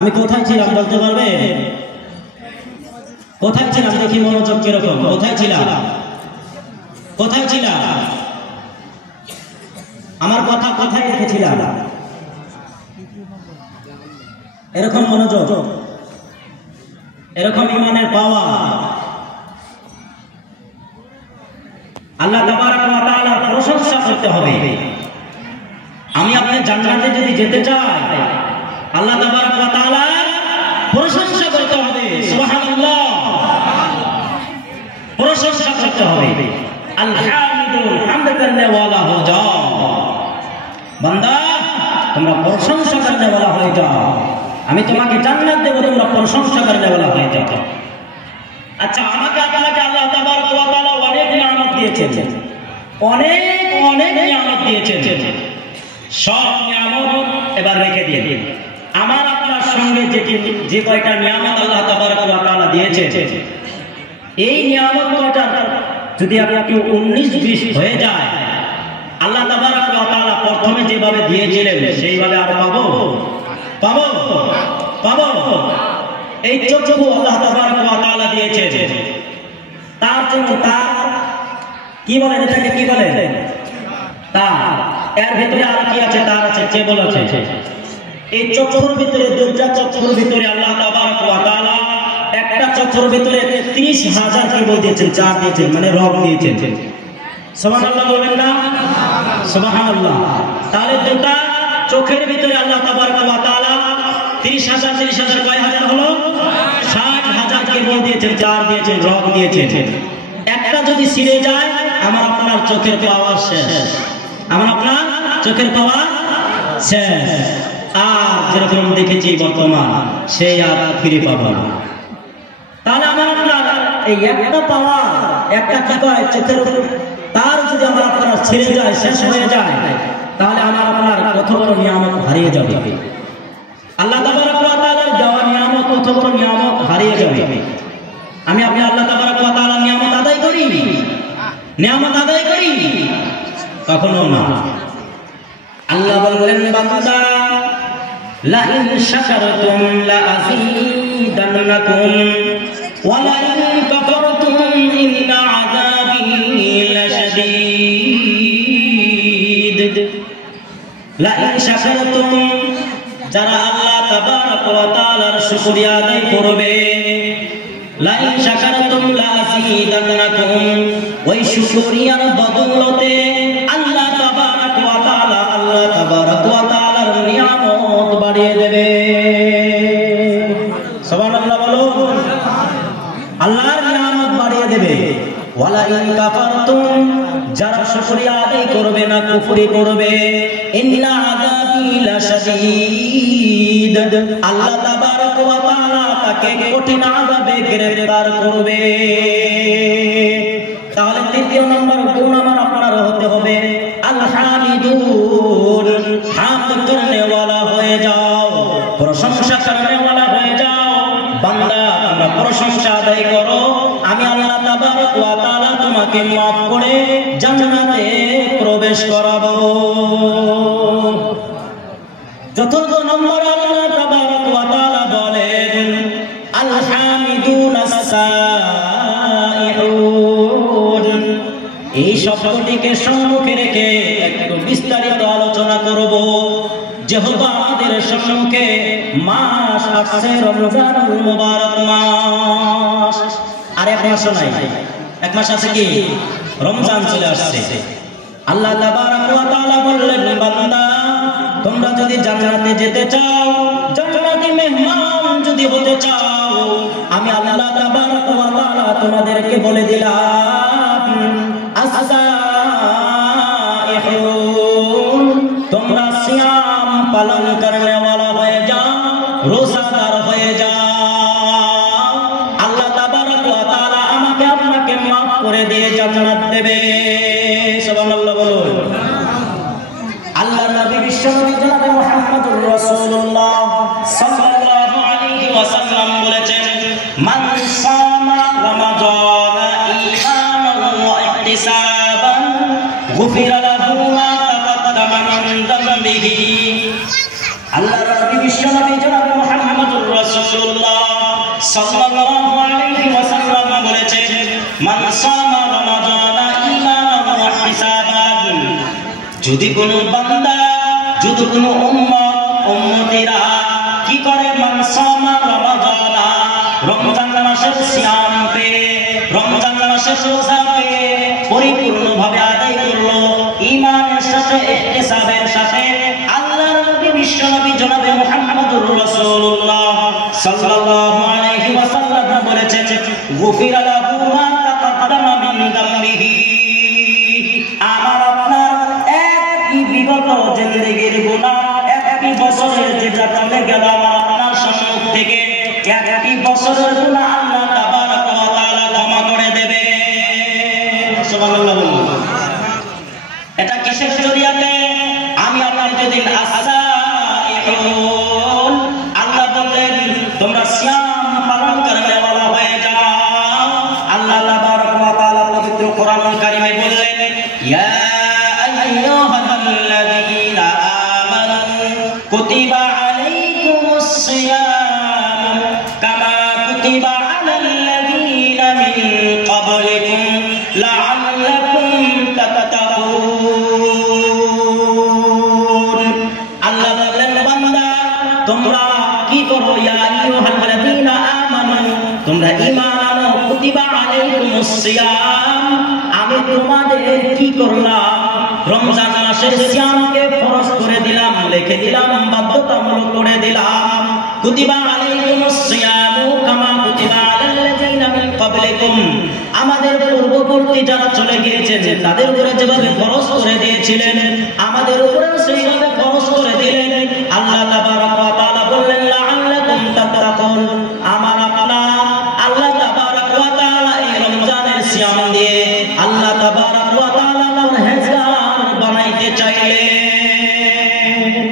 আমি কোথায় ছিলাম বলতে পারবে? কোথায় ছিলাম দেখি মনোযোগ কিরকম। কোথায় ছিলাম? কোথায় ছিলাম? আমার কথা কোথায় রেখেছিলাম? এরকম মনোযোগ, এরকম ইমানের পাওয়া আল্লাহ তাবারক ওয়া তাআলার প্রশংসা করতে হবে। আমি আপনি জান্নাতে যদি যেতে চাই আল্লাহ তাবারক ওয়া তাআলার প্রশংসা করতে হবে। সুবহানাল্লাহ, প্রশংসা করতে হবে। আলহামদুল হামদ করনে वाला हो जाओ, বান্দা তোমরা প্রশংসা করনে वाला হয়ে যাও। আমি তোমাকে জান্নাত দেব, তোমরা প্রশংসা করনে वाला হয়ে যাও। আচ্ছা, আমাকে আপনাকে আল্লাহ তাবারক ওয়া তাআলা অনেক নিয়ামত দিয়েছেন, অনেক অনেক নিয়ামত দিয়েছেন। সব নিয়ামত এবার রেখে দিয়ে আমার আপনার সঙ্গে যে কয়টা নিয়ামত আল্লাহ তাবারক ওয়া তাআলা দিয়েছেন, এই নিয়ামত কয়টা যদি আপনি 19-20 হয়ে যায়, আল্লাহ তাবারক ওয়া তাআলা প্রথমে যেভাবে দিয়েছিলেন সেইভাবে আর পাবো? এই চক্ষু আল্লাহ তাবারক ওয়া তাআলা দিয়েছেন, তার জন্য তার কি বলেন, এটাকে কি বলেন? তার। এর ভিতরে আর কি আছে? তার আছে, কেবল আছে। এই চক্ষুর ভিতরে, দুইটা চক্ষুর ভিতরে আল্লাহ তাবারক ওয়া তাআলা একটা চক্ষুর ভিতরে 30,000 কেবল দিয়েছেন, চার দিয়েছেন, মানে রগ দিয়েছেন। সুবহানাল্লাহ বলবেন না? সুবহানাল্লাহ। তাহলে দুটা চোখের ভিতরে আল্লাহ তাবারক ওয়া তাআলা 30,000 কয় হাজার হলো? 60,000 কেবল দিয়েছেন, চার দিয়েছেন, রগ দিয়েছেন। একটা যদি ছিঁড়ে যায় আমার আপনার চোখের পাওয়ার শেষ, আমার আপনার চোখের পাওয়ার শেষ। আর যেরকম দেখেছি বর্তমান সেই আর ফিরে পাবো না। তাহলে আমার আপনার এই একটা পাওয়ার, একটা কি কয় চোখের, তার যদি আমার আপনার ছেড়ে যায়, শেষ হয়ে যায়, তাহলে আমার আপনার কত বড় নিয়ামত হারিয়ে যাবে। আল্লাহ তাবারক ওয়া তাআলার দেওয়া নিয়ামত, কত বড় নিয়ামত হারিয়ে যাবে। আমি আপনি আল্লাহ তাবারক ওয়া তাআলার নিয়ামত আদায় করি? নিয়ামত আদায় করি? কখনো না। আল্লাহ বললেন, বান্দা লা ইন শাকারতুম লা আযীদান্নাকুম ওয়া লা ইন কাফারতুম ইন্না আযাবি লাশাদীদ। লা ইন শাকারতুম, যারা আল্লাহ তাবারক ওয়া তাআলার শুকরিয়া আদায় করবে, লা ইন শাকারতুম লা আযীদান্নাকুম, ওই শুকরিয়ার বদৌলতে আল্লাহ তাবারক ওয়া তাআলা, আল্লাহ তাবারক ওয়া তাআলার নিয়ামত বাড়িয়ে দেবে। সুবহানাল্লাহ বলো। আল্লাহর নিয়ামত বাড়িয়ে দেবে। ওয়ালা ইন কাফারতুম, যারা শুকরিয়া আদায় করবে না, কুফরি করবে, ইন্না আযাবি লাশাদীদ, আল্লাহ তাবারক ওয়া তাআলা তাকে কঠিন আযাবে গ্রেফতার করবে। তাহলে তৃতীয় নম্বর গুণ আমার আপনার হতে হবে আল হামিদুন, হামদ করনে वाला হয়ে যাও, প্রশংসা করনে वाला হয়ে যাও। বান্দা তোমরা প্রশংসা আদায় করো, আমি আল্লাহ তাবারক ওয়া তাআলা তোমাকে maaf করে জান্নাতে প্রবেশ করাবো। চতুর্থ নম্বর আল্লাহ তাবারক ওয়া তাআলা বলেন আল হামিদুন আস-সাইহুন। এই শব্দটিকে সম্মুখে রেখে একটু বিস্তারিত আলোচনা করব। যেহেতু আমাদের সম্মুখে মাস আসছে, রমজানুল মুবারক মাস, আর এক মাস নাই, এক মাস আছে কি? রমজান চলে আসছে। আল্লাহ তাবারক ওয়া তাআলা বললেন, বান্দা তোমরা যদি জান্নাতে যেতে চাও, জান্নাতি মেহমান যদি হতে চাও, আমি আল্লাহ তাবারক ওয়া তাআলা তোমাদেরকে বলে দিলাম আস-সাইহুন, তোমরা সিয়াম পালন করনে वाला হয়ে যাও, রোজাদার হয়ে যাও। আল্লাহ তাবারক ওয়া তাআলা আমাকে আপনাকে maaf করে দিয়ে জান্নাত দেবে। সুবহানাল্লাহ বলুন। আল্লাহর নবী বিশ্বনবী জনাব মুহাম্মদুর রাসূলুল্লাহ সাল্লাল্লাহু আলাইহি ওয়াসাল্লাম বলেছেন, মান সামা রমাদানা ঈমানান ওয়া ইহতিসাবান গুফিরা লাহু মা তাকাদ্দামা মিন যামবিহি। আল্লাহর নবী বিশ্বনবী জনাব মুহাম্মদুর যদি কোনো বান্দা, যদি কোনো উম্মতিরা কি করে, মানসামা রমাদানা, রমজান মাসের সিয়াম পেয়ে, রমজান মাসের রোজা পেয়ে পরিপূর্ণভাবে আদায় করলো ঈমানের সাথে, ইহতিসাবের সাথে, আল্লাহর নবী বিশ্বনবী জনাবে মুহাম্মদুর রাসূলুল্লাহ সাল্লাল্লাহু আলাইহি ওয়াসাল্লাম বলেছেন, গুফিরা লাহু মা তাকাদ্দামা মিন যামবিহি, আমার আপনার একই বিগত জিন্দেগীর গুনাহ, একই বছরের যেটা চলে গেল আমার আপনার সম্মুখ থেকে, একই বছরের গুনাহ আল্লাহ তাবারক ওয়া তাআলা ক্ষমা করে দেবে। সুবহানাল্লাহ বলুন। এটা কিসের জরিয়াতে? আমি আপনার যেদিন আসাইহুন, আল্লাহ বললেন তোমরা সিয়াম পালন করবে বলা হয়ে যাও। আল্লাহ তাবারক ওয়া তাআলা পবিত্র কোরআন কারীমে বললেন, ইয়া আইয়ুহাল্লাযীনা আমানু কুতিবা আলাইকুমুস সিয়াম কামা কুতিবা আলাল্লাযীনা মিন ক্বাবলিকুম লাআল্লাকুম তাত্তাকুন। আল্লাহ বললেন, বান্দা তোমরা কি করো, ইয়া আইয়ুহাল্লাযীনা আমানু, তোমরা ঈমান আনো, কুতিবা আলাইকুমুস সিয়াম, আমি তোমাদের কি করলাম, রমজান মাসের সিয়ামকে ফরজ করে দিলাম, লিখে দিলাম, বাধ্যতামূলক করে দিলাম। কুতিবা আলাইকুমুস সিয়ামু কামা কুতিবা আলাল্লাযীনা মিন ক্বাবলিকুম, আমাদের পূর্ববর্তী যারা চলে গিয়েছেন তাদের উপরে যেভাবে ফরজ করে দিয়েছিলেন, আমাদের উপরে সেইভাবে ফরজ করে দিলেন। আল্লাহ তাবারক ওয়া তাআলা বললেন, লাআল্লাকুম তাত্তাকুন, আমার আপনার আল্লাহ তাবারক ওয়া তাআলা এই রমজানের সিয়াম দিয়ে আল্লাহ